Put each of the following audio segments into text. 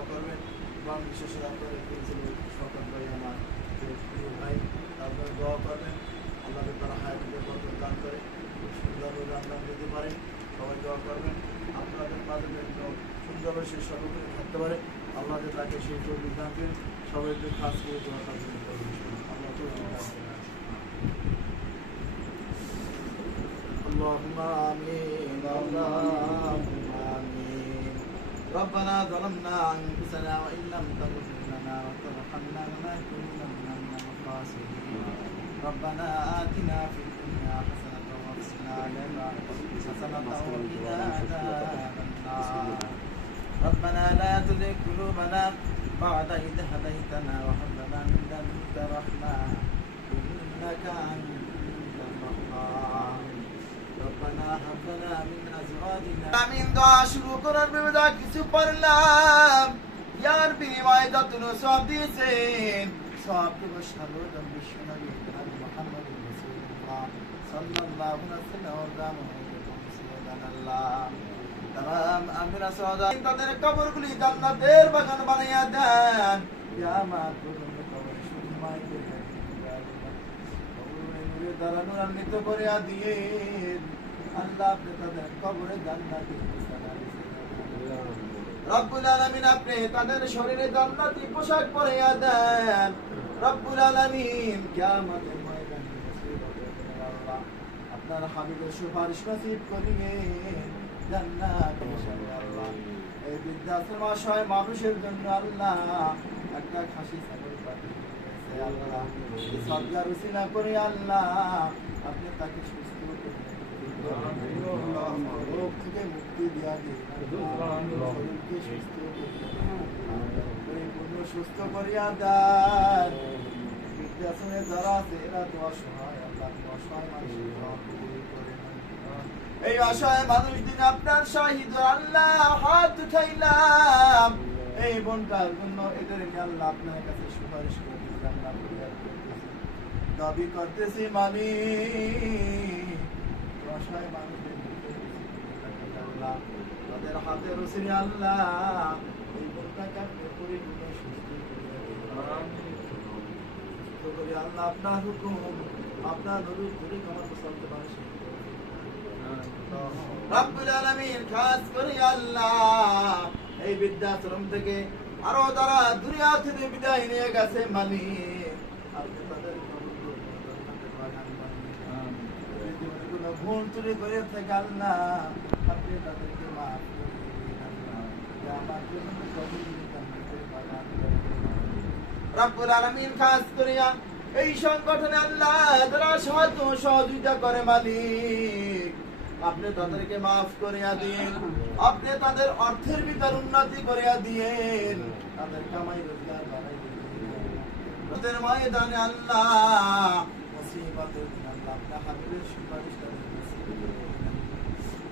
দোয়া করবেন এবং বিশেষ করে আপনাদের শওকত ভাই আমার ভাই আপনারা দোয়া করবেন আল্লাহকে তারা হায়াতের বরকত দান করে সুন্দরভাবে রান্না দিতে পারে সবাই দোয়া করবেন আপনাদের মাঝে সুন্দরভাবে সেই সর্বোপরি থাকতে পারে আল্লাহ তাকে সেই তৌফিক দান করেন সবাইকে খাস করে দোয়া করবেন আল্লাহ তৌফিক দান করেন اللهم آمين اللهم آمين ربنا ظلمنا أنفسنا وإن لم تغفر لنا وترحمنا لنكونن من الخاسرين ربنا آتنا في الدنيا حسنة وفي الآخرة حسنة وقنا عذاب النار ربنا لا تزغ قلوبنا بعد إذ هديتنا وهب لنا من لدنك رحمة إنك أنت الوهاب ربنا هب لنا من أزواجنا আমিন দোয়া শুরু করার বিবেদা কিছু পড়লাম ইয়ার বিনিময়ে যতন সওয়াব দিয়েছেন সওয়াবকে সর্বদম বিশ্বনবী মুহাম্মদ রাসূলুল্লাহ সাল্লাল্লাহু আলাইহি ওয়াসাল্লাম তাম আমরা সওয়াব তাদের কবরগুলি জান্নাতের বাগান বানিয়ে দেন ইয়া মাতুল কবর সুমাই দ্বারা নূরান্বিত করে দিয়ে আল্লাহ আপনি তাদের কবরে জান্নাতি রব্বুল আলামিন আপনি তাদের শরীরে জান্নাতি পোশাক পরিয়ে দেন রব্বুল আলামিন কিয়ামতের ময়দানে আল্লাহ আপনার হাবিবের সুপারিশ নসিব করিবেন জান্নাতে আল্লাহ এই বৃদ্ধাশ্রম আশায় মানুষের জন্য আল্লাহ একটা খাসি ছাগল পাঠিয়ে আল্লাহ সদকার উসিলা করে আল্লাহ আপনি তাকে সুস্থ করে রোগ থেকে মুক্তি দিয়া দিন শরীরকে সুস্থ পরিপূর্ণ সুস্থ করিয়া দেন বৃদ্ধাশ্রমে যারা আছে এরা তো অসহায় আল্লাহ অসহায় মানুষের এই অসহায় মানুষ দিন আপনার শাহিদ আল্লাহ হাত উঠাইলাম এই বোনটার জন্য এদেরকে আল্লাহ আপনার কাছে সুপারিশ করে দাবি করতেছি মালিক অসহায় মানুষদের তাদের হাতে রসিনী আল্লাহ এই বোনটাকে আপনি পরিপূর্ণ সুস্থ করে আল্লাহ আপনার হুকুম আপনার নরুপ ধরে ক্ষমতা চলতে পারে রব্বুল আলামিন খাস করে আল্লাহ এই বৃদ্ধাশ্রম থেকে আরো তারা দুনিয়া থেকে বিদায় নিয়ে গেছে মালিক আপনি তাদের ভুল চুরি করে থেকে আল্লাহ আপনি তাদেরকে মাফ করে রব্বুল আলামিন খাস করিয়া এই সংগঠনে আল্লাহ যারা সহযোগিতা করে মালিক আপনি তাদেরকে মাফ করিয়া দিন আপনি তাদের অর্থের ভিতর উন্নতি করিয়া দিন তাদের কামাই রোজগার বাড়াই দিন তাদের ময়দানে আল্লাহ মুসিবতের দিন আল্লাহ আপনার হাবিবের সুপারিশ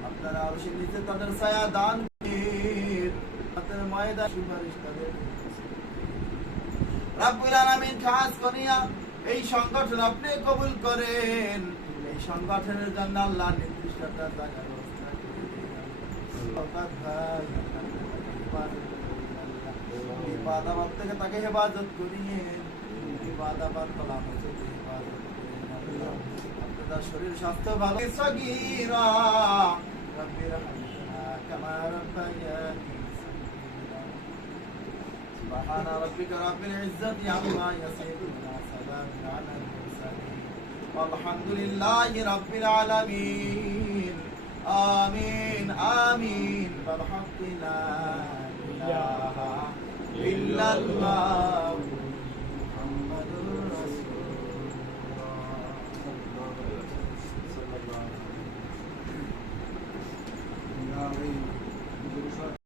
আপনারা আরশের নিচে তাদের ছায়া দান দিন তাদের ময়দান সুপারিশ তাদের রব্বুল আলামিন খাস করিয়া এই সংগঠন আপনি কবুল করেন এই সংগঠনের জন্য আল্লাহ নির্দিষ্ট একটা জায়গা ব্যবস্থা করে ইবাদত থেকে তাকে হেফাজত করিয়ে ইবাদত কলাম আপনার শরীর স্বাস্থ্য ভালো সগীরা রব্বির হামনা কামা রাব্বায়ানি سبحان ربك رب العزة عما يصفون وسلام على المرسلين والحمد لله رب العالمين آمين آمين بالحق لا إله إلا الله